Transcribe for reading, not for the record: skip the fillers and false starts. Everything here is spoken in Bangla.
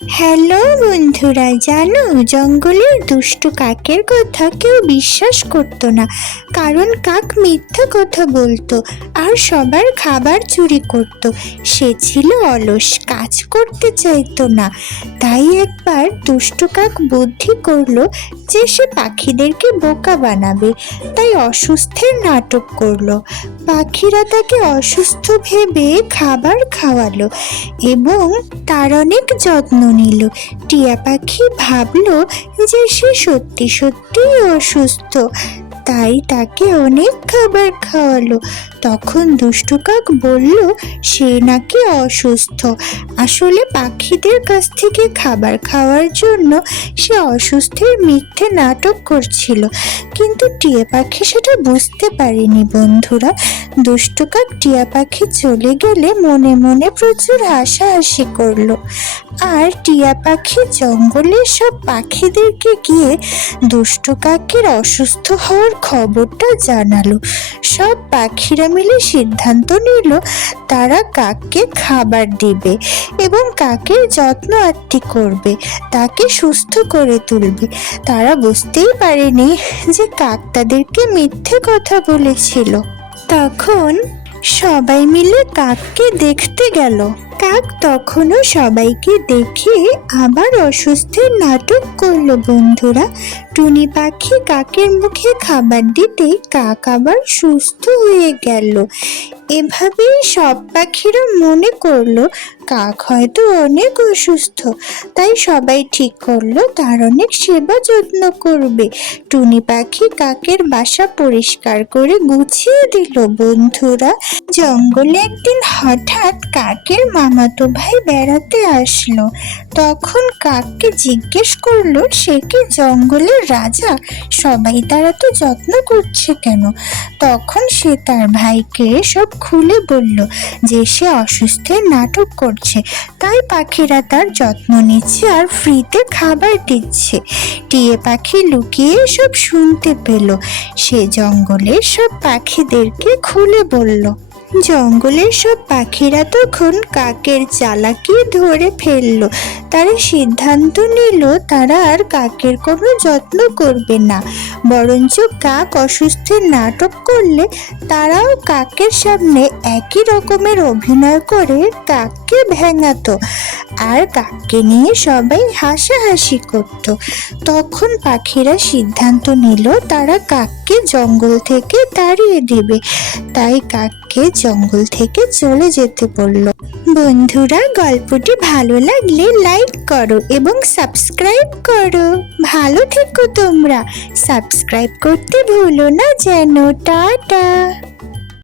হ্যালো বন্ধুরা, জানো জঙ্গলের দুষ্টু কাকের কথা কেউ বিশ্বাস করতো না, কারণ কাক মিথ্যা কথা বলতো আর সবার খাবার চুরি করত। সে ছিল অলস, কাজ করতে চাইতো না। তাই একবার দুষ্টু কাক বুদ্ধি করলো যে সে পাখিদেরকে বোকা বানাবে, তাই অসুস্থের নাটক করলো। পাখিরা তাকে অসুস্থ ভেবে খাবার খাওয়ালো এবং তার অনেক যত্ন নিল। টিয়া পাখি ভাবলো যে সে সত্যি সত্যিই অসুস্থ, তাই তাকে অনেক খাবার খাওয়ালো। তখন দুষ্টু কাক বলল সে নাকি অসুস্থ, আসলে পাখিদের কাছ থেকে খাবার খাওয়ার জন্য সে অসুস্থের মিথ্যে নাটক করছিল। কিন্তু টিয়া পাখি সেটা বুঝতে পারেনি। বন্ধুরা, দুষ্টু কাক টিয়া পাখি চলে গেলে মনে মনে প্রচুর হাসাহাসি করলো। আর টিয়া পাখি জঙ্গলের সব পাখিদেরকে গিয়ে দুষ্টু কাকের অসুস্থ হওয়ার খবরটা জানালো। সব পাখিরা মিলে সিদ্ধান্ত নিল তারা কাককে খাবার দিবে এবং কাকের যত্ন আত্তি করবে, তাকে সুস্থ করে তুলবে। তারা বুঝতেই পারেনি যে কাক তাদেরকে মিথ্যে কথা বলেছিল। তখন সবাই মিলে কাককে দেখতে গেল। কাক তখনও সবাইকে দেখে আবার অসুস্থের নাটক করলো। বন্ধুরা, টুনি পাখি কাকের মুখে খাবার দিতেই কাক আবার সুস্থ হয়ে গেল। এভাবেই সব পাখিরা মনে করলো কাক হয়তো অনেক অসুস্থ, তাই সবাই ঠিক করলো তার অনেক সেবা যত্ন করবে। টুনি পাখি কাকের বাসা পরিষ্কার করে গুছিয়ে দিল। বন্ধুরা, জঙ্গলে একদিন হঠাৎ কাকের মামাতো ভাই বেড়াতে আসলো। তখন কাককে জিজ্ঞেস করলো সে কি জঙ্গলের রাজা, সবাই তারা তো যত্ন করছে কেন? তখন সে তার ভাইকে সব খুলে বলল যে সে অসুস্থের নাটক করছে, তাই পাখিরা তার যত্ন নিচ্ছে আর ফ্রিতে খাবার দিচ্ছে। টিয়া পাখি লুকিয়ে সব শুনতে পেল। সে জঙ্গলের সব পাখিদেরকে খুলে বলল। জঙ্গলের সব পাখিরা তখন কাকের চালাকি ধরে ফেলল। তারা সিদ্ধান্ত নিল তারা আর কাকের কোনো যত্ন করবে না, বরঞ্চ কাক অসুস্থের নাটক করলে তারাও কাকের সামনে একই রকমের অভিনয় করে কাককে ভেঙাতো আর কাককে নিয়ে সবাই হাসাহাসি করত। তখন পাখিরা সিদ্ধান্ত নিল তারা কাককে জঙ্গল থেকে তাড়িয়ে দেবে, তাই কাককে জঙ্গল থেকে চলে যেতে বলল। বন্ধুরা, গল্পটি ভালো লাগলে লাইক করো এবং সাবস্ক্রাইব করো। ভালো থেকো তোমরা, সাবস্ক্রাইব করতে ভুলো না যেন। টাটা।